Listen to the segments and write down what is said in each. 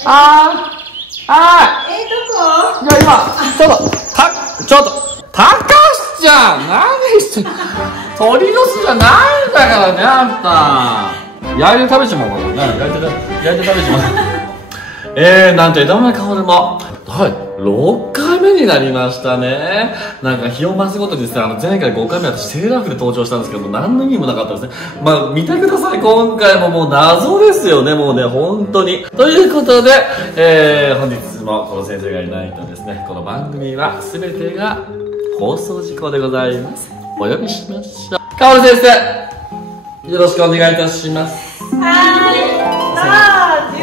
どこ？いや、今、ちょっと、たかしちゃん、何してんの？鳥の巣じゃないんだからね、あんた。焼いて食べちまおうかな。焼いて食べちまおう。なんと枝豆かおるも。はい、6回目になりましたね。なんか日を増すごとにですね、前回5回目私セーラー服で登場したんですけども、何の意味もなかったですね。まあ、見てください。今回ももう謎ですよね、もうね、本当に。ということで、本日もこの先生がいないとですね、この番組は全てが放送事項でございます。お呼びしましょう。かおる先生、よろしくお願いいたします。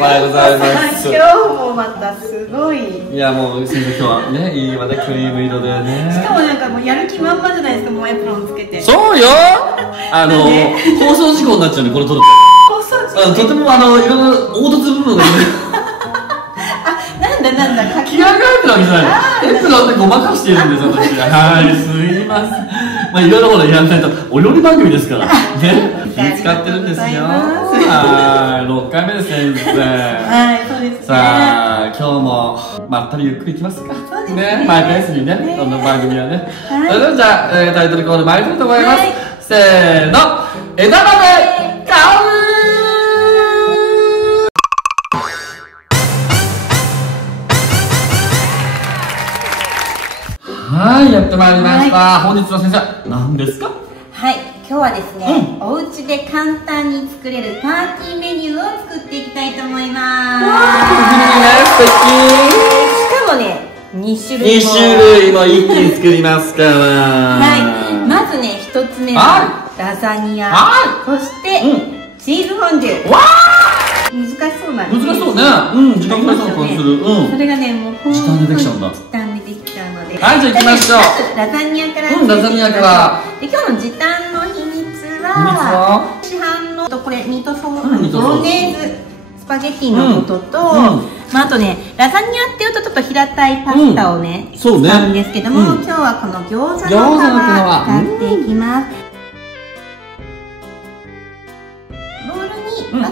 おはようございます。今日もまたすごい。いや、もう先生、今日はね、いいわね、クリーム色でね。しかもなんかもうやる気満々じゃないですか、もうエプロンつけて。そうよ。放送事項になっちゃうね、これ撮ると。放送事項。とてもいろんな凹凸部分がね。なんだ気合が入ってるわけじゃない。エプロンでごまかしているんです、私。はい、すいません。まあ、いろいろほらやんないと、お料理番組ですから。ね。気使ってるんですよ。はい、6回目です、先生。はい、そうですね。さあ、今日も、まったりゆっくりいきますか。そうですね。マイペースにね、この番組はね。それではじゃあ、タイトルコール参りたいと思います。せーの、枝豆香る。はい、やってまいりました。本日の先生、何ですか？はい、今日はですね、お家で簡単に作れるパーティーメニューを作っていきたいと思います。素敵。しかもね、2種類も。2種類も一気に作りますから。はい、まずね、1つ目はラザニア、そしてチーズフォンデュ。難しそうなんです。難しそうね。時間かかりそうな感じする。それがね、もう本当に時短でできちゃうんだ。時短でできちゃうので。はい、じゃあ行きましょう。ラザニアから。ラザニアから。で、今日の時短の秘密は、市販のこれミートソース、ボロネーズスパゲティの素と、まああとね、ラザニアっていうとちょっと平たいパスタをね、使うんですけども、今日はこの餃子の皮使っていきます。ボウルに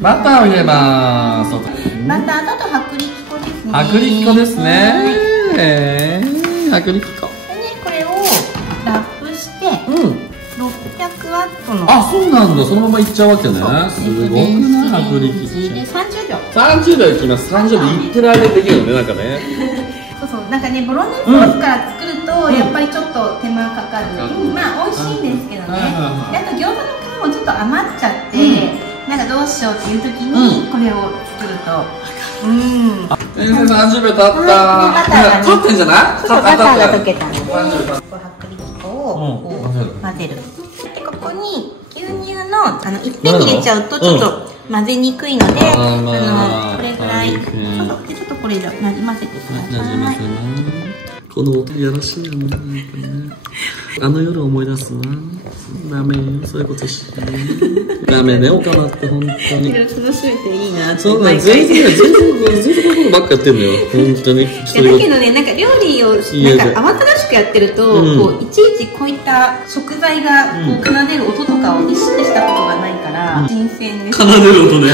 バターを入れます。バターとあと薄力粉ですね。薄力粉ですね。薄力粉。でね、これをラップして、600ワットの。あ、そうなんだ。そのままいっちゃうわけね。すごくない？薄力粉。で30秒。30秒いきます。30秒いってる間にできるのね、なんかね。そう、なんかね、ボロネーソースから作るとやっぱりちょっと手間かかる。まあ美味しいんですけどね。であと餃子の皮もちょっと余っちゃって。なんかどうしようっていう時にこれを作ると、先生30秒経った。経ってんじゃない？バターが溶けたので、薄力粉を混ぜる。でここに牛乳のいっぺんに入れちゃうとちょっと混ぜにくいので、これぐらい、ちょっとこれなじませてください。この音やらしいよね。あの夜思い出すな。ダメよ、そういうことしない。ダメね、おかまって本当に。楽しめていいなって。そうなん、全然こういうことばっかやってんのよ。本当に。だけどね、なんか料理をなんか慌ただしくやってると、こういちいちこういった食材がこう奏でる音とかを意識したことがないから新鮮です。奏でる音ね。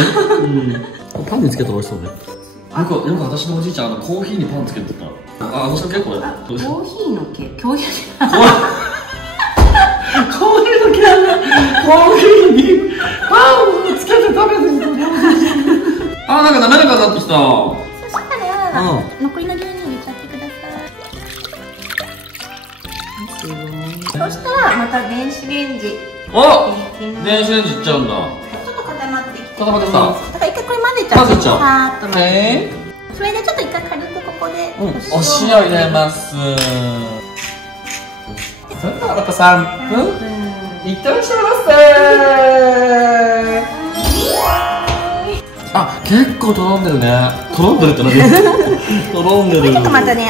パンにつけたら美味しそうね。よく私のおじいちゃんコーヒーにパンつけてた。私の毛これ。コーヒーの毛、共有じゃない。コーヒーの毛だね。コーヒーにパンをつけて食べてる。なんか滑らかになってきた。そしたら残りの牛乳入れちゃってください。そしたらまた電子レンジ。電子レンジいっちゃうんだ。ちょっと固まってきて。固まってきた。だから一回これ混ぜちゃう。混ぜちゃう。パーッと混ぜて。それでちょっと一回軽くここでお塩入れます。それではまた3分いってらっしゃいませ。結構とろんでるね。とろんでるって何？とろんでる。ちょっとまたね、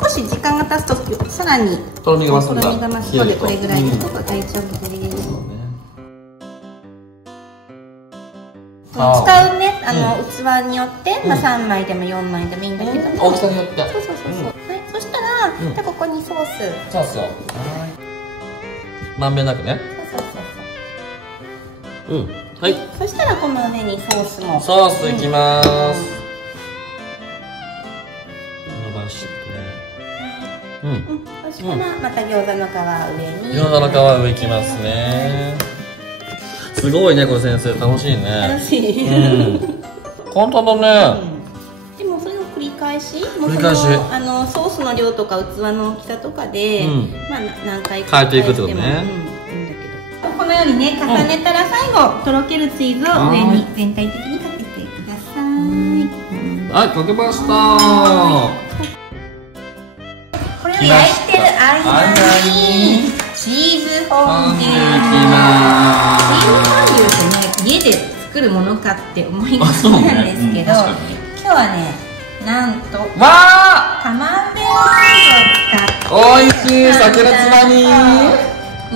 少し時間が経つとさらにとろみが増すんだ。とろみが増すのでこれぐらいで大丈夫です。使うね、器によって、3枚でも4枚でもいいんだけど、大きさによって。そう。そしたら、ここにソース。そう。まんべんなくね。そう。はい。そしたらこの上にソースも。ソースいきます。そしたらまた餃子の皮上に。餃子の皮上いきますね。すごいね、これ先生、楽しいね。楽しい。簡単だね。でもそれの繰り返し。ソースの量とか器の大きさとかで、まあ何回か変えていくってことね。いいんだけど。このようにね、重ねたら最後とろけるチーズを上に全体的にかけてください。はい、かけました。これを焼いてる間にチーズフォンデュ。チーズフォンデュってね、家で作るものかって思いがちなんですけど、今日はね、なんとカマンベールチーズを使って、おいしい酒のつまみ。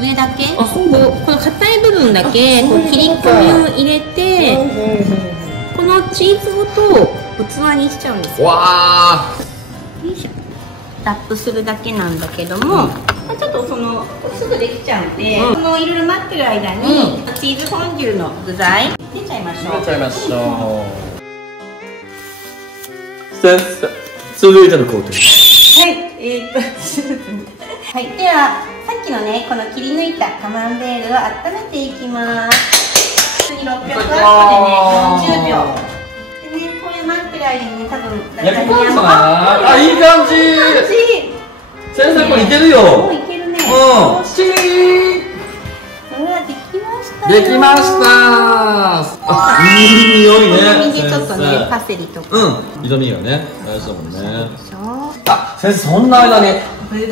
上だけこの硬い部分だけ切り込みを入れて、このチーズごと器にしちゃうんですよ。わよいしょ。ラップするだけなんだけども、ちょっとすぐできちゃうんで、いろいろ待ってる間にチーズフォンデュの具材入れちゃいましょう。先生、続いての工程。はい、ではさっきのね、この切り抜いたカマンベールを温めていきます。普通に600ワットでね、40秒でね、これ待ってる間にね、多分焼きパンかな。いい感じ。先生、これいけるよ。もういけるね。チーうわ、できました。できました。いい匂いね。お好みでちょっとね、パセリとか。色味がね、大事だもんね。あ、先生、そんな間に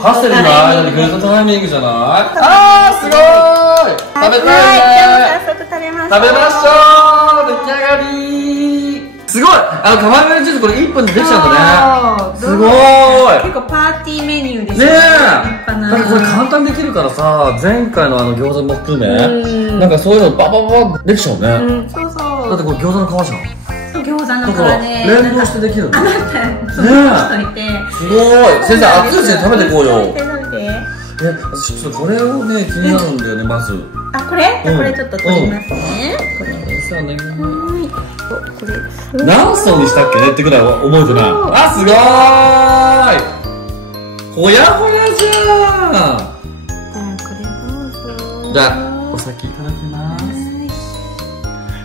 パセリの間にグッドタイミングじゃない？あー、すごーい。食べたいね。早速食べましょう。食べましょう。出来上がり。すごい。カマンベールチーズこれ1分でできちゃうんだね。すごーい。結構パーティーメニューですね。なんかこれ簡単にできるからさ、前回の餃子も含め、なんかそういうのバババできちゃうね。そうそう。だってこれ餃子の皮じゃん。餃子の皮で連動してできるの。あなたそうしといて。すごい。先生、熱いうちに食べていこうよ。食べて。私ちょっとこれをね、気になるんだよね、まず。あ、これちょっと取りますね。これ何層にしたっけねってくらい覚えてない。あ、すごーい。ほやほやじゃん。これどうぞ。じゃあ、お先いただきます。い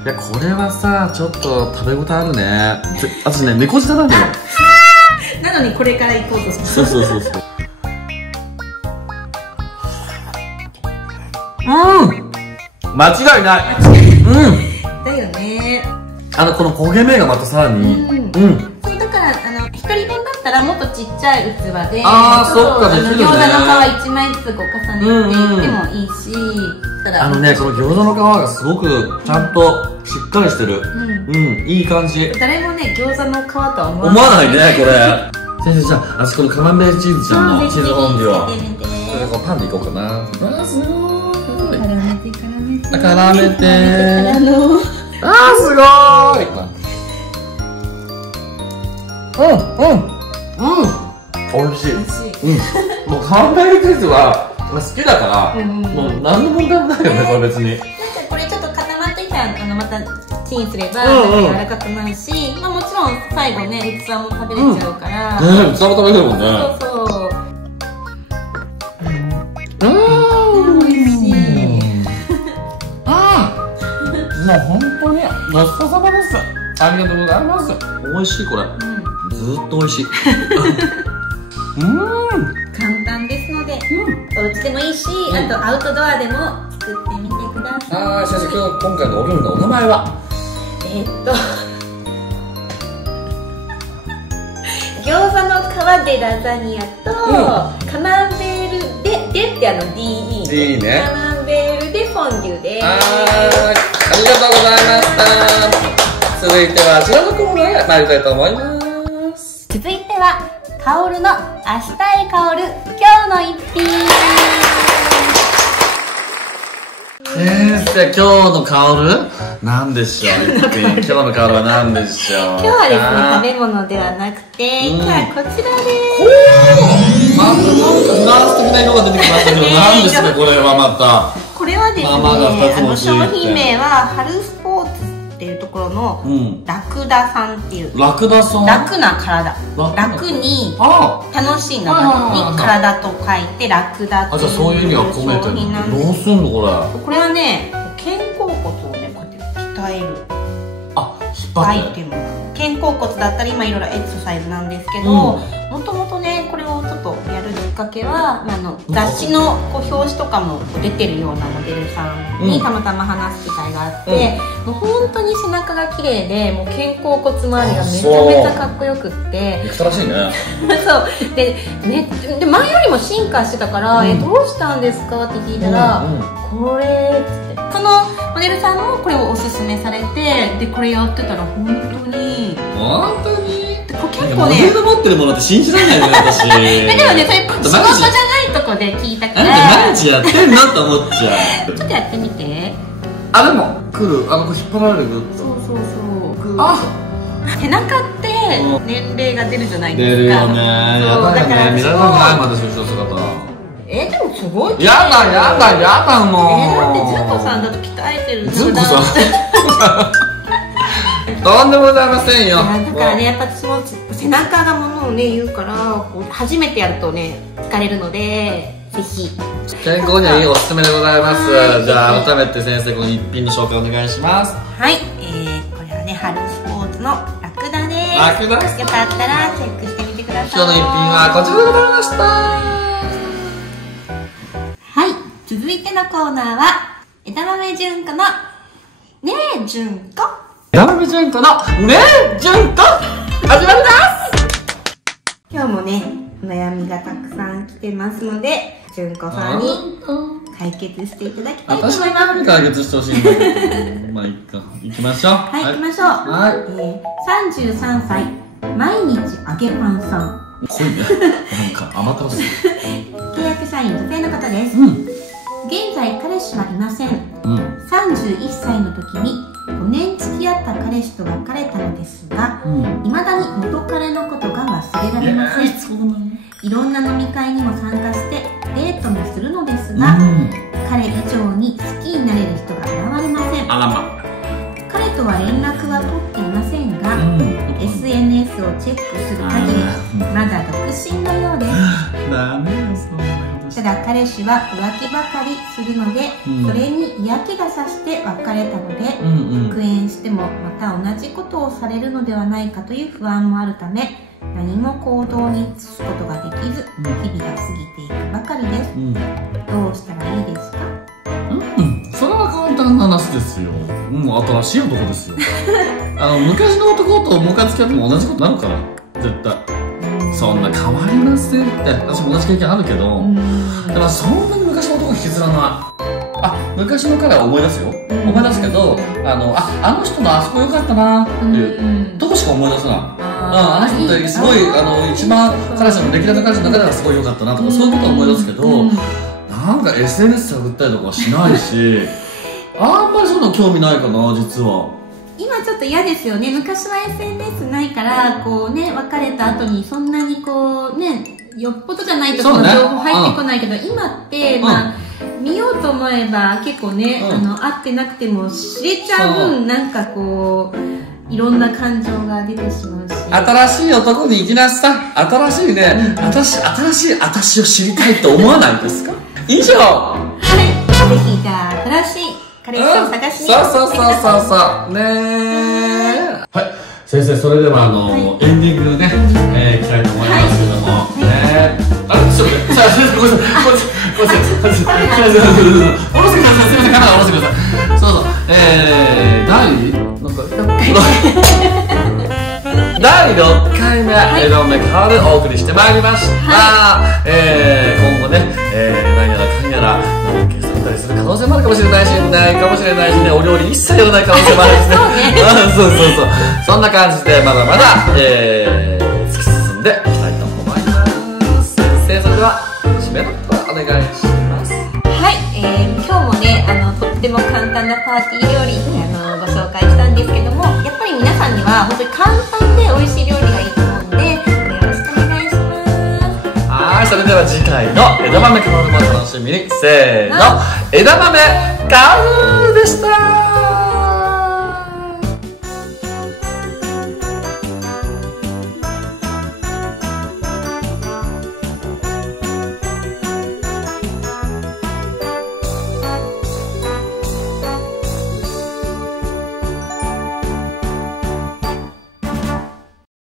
や、これはさ、ちょっと食べ応えあるね。私ね、猫舌なんだよ。なのにこれから行こうとして。そう。間違いない。だよね。この焦げ目がまたさらに。そうだから一人分だったらもっとちっちゃい器で。ああ、そっか、できるね。餃子の皮1枚ずつこう重ねていってもいいし。この餃子の皮がすごくちゃんとしっかりしてる。いい感じ。誰もね、餃子の皮とは思わないね、これ。先生、じゃあ、このカマンベールチーズちゃんのチーズフォンデュを。これパンでいこうかな。あ、すごい。絡めて。あー、すごーい。おいしい。もうカマンベールチーズは好きだから、もう何の問題もないよね、これ別に。これちょっと固まってきたら、またチンすれば柔らかくなるし、もちろん最後ね、器も食べれちゃうから。器も食べれるもんね。そう。もう本当にごちそうさまです。ありがとうございます。美味しいこれ。ずっと美味しい。簡単ですので、お家でもいいし、あとアウトドアでも作ってみてください。先生、今回のお料理のお名前は？餃子の皮でラザニアとカマンベールでってDE ね。カマンベールでフォンデュです。ありがとうございました。続いてはあちらのコーナーへ参りたいと思います。続いてはカオルの明日へ香る今日の一品。先生、今日の香るなんでしょう。今日の香るは何でしょう。今日はですね、食べ物ではなくて、今日はこちらです。なんかフランス的な色が出てきましたけど、何ですかこれはまた。これはですね、商品名はハルスポーツっていうとこころのラクダさんっていう、ラクダさん、楽な体、楽に楽しいのに体と書いてラクダっていうじゃあそういう意味は込めてる。どうすんのこれ。これはね、肩甲骨をねこうやって鍛えるアイテム。肩甲骨だったり今いろいろエクササイズなんですけど、もともとねこれをちょっとやるきっかけは、雑誌のこう表紙とかも出てるようなモデルさんにたまたま話す機会があって、もう本当に背中が綺麗で、もう肩甲骨周りがめちゃめちゃかっこよくって、憎たらしいね。そうで前よりも進化してたから「どうしたんですか?」って聞いたら「これ」っつって、そのモデルさんもこれをおすすめされて、でこれやってたら本当に結構ね、モデル持ってるものって信じられないよね私。でもね、それ仕事じゃないとこで聞いたから、毎日やってんなって思っちゃう。ちょっとやってみて。でも来る、こう引っ張られるグッと。そう背中って年齢が出るじゃないですか。出るよね。やだよね、見られたくないまで出場姿。でもすごい。やだもう。だってずんこさんだと鍛えてる。ずんこさんとんでもございませんよ。だからね、やっぱ私も背中がものをね言うから、初めてやるとね疲れるので、ぜひ健康にはいいおすすめでございます。じゃあ改めて先生、この一品の紹介お願いします。はい、これはね春スポーツのラクダです。よかったらチェックしてみてください。今日の一品はこちらでございました。はい、続いてのコーナーは枝豆純子のねえ純子。枝豆純子のねえ純子、始まります。今日もね悩みがたくさん来てますので、純子さんに解決していただきたいと思います。私の解決してほしいんだけどまあいいか、行きましょう。はい、行きましょう。33歳、毎日揚げパンさん。濃いね、なんか甘ったるしい。契約社員女性の方です。現在彼氏はいません。31歳の時に5年付き合った彼氏と別れたのですが、未だに元彼のことが忘れられません。いろんな飲み会にも参加してデートもするのですが、彼以上に好きになれる人が現れません。彼とは連絡は取っていませんが、SNS をチェックする限りまだ独身のようです。ただ彼氏は浮気ばかりするので、それに嫌気がさして別れたので、復縁してもまた同じことをされるのではないかという不安もあるため、何も行動に移すことができず、日々が過ぎていくばかりです。どうしたらいいですか？それは簡単な話ですよ。新しい男ですよ。昔の男ともう一回付き合っても同じことになるから、絶対。そんな変わりませんって。私も同じ経験あるけど、だからそんなに昔の男引きずらない。昔の彼は思い出すよ。思い出すけど、あの人のあそこ良かったなっていうとこしか思い出さない。あの人ってすごい、一番彼氏の歴代の彼氏の中ではすごい良かったなとか、そういうことは思い出すけど、なんか SNS 探ったりとかはしないし、あんまりそういうの興味ないかな、実は。今ちょっと嫌ですよね。昔は SNS ないからこうね、別れた後にそんなにこうね、よっぽどじゃないとその情報入ってこないけど、今って見ようと思えば結構ね、会ってなくても知れちゃう分、なんかこういろんな感情が出てしまうし、新しい男に行きなさい。新しいね、新しい私を知りたいと思わないですか？以上。はい、ぜひじゃあ新しい彼氏を探しに行ってください。そうね。はい、先生、それではエンディングね、いきたいと思いますけども、ちょっと待って、先生、ごめんなさい、ごめんなさい、下ろしてください、すみません、カメラ下ろしてください。そうそう、第6回目、枝豆からでお送りしてまいりました。今後ね、何やらかんやら計算ったりする可能性もあるかもしれないし、ないかもしれないしね、お料理一切やらない可能性もあるしね。そう。そんな感じでまだまだ突き進んでいきたいと思います。先生、それでは締めの言葉お願いします。はい、今日もね、とっても簡単なパーティー料理ご紹介したんですけども、やっぱり皆さんには本当に簡単で美味しい料理がいいと思うので、よろしくお願いします。それでは次回の枝豆かおるも楽しみに。せーの、枝豆かおるでした。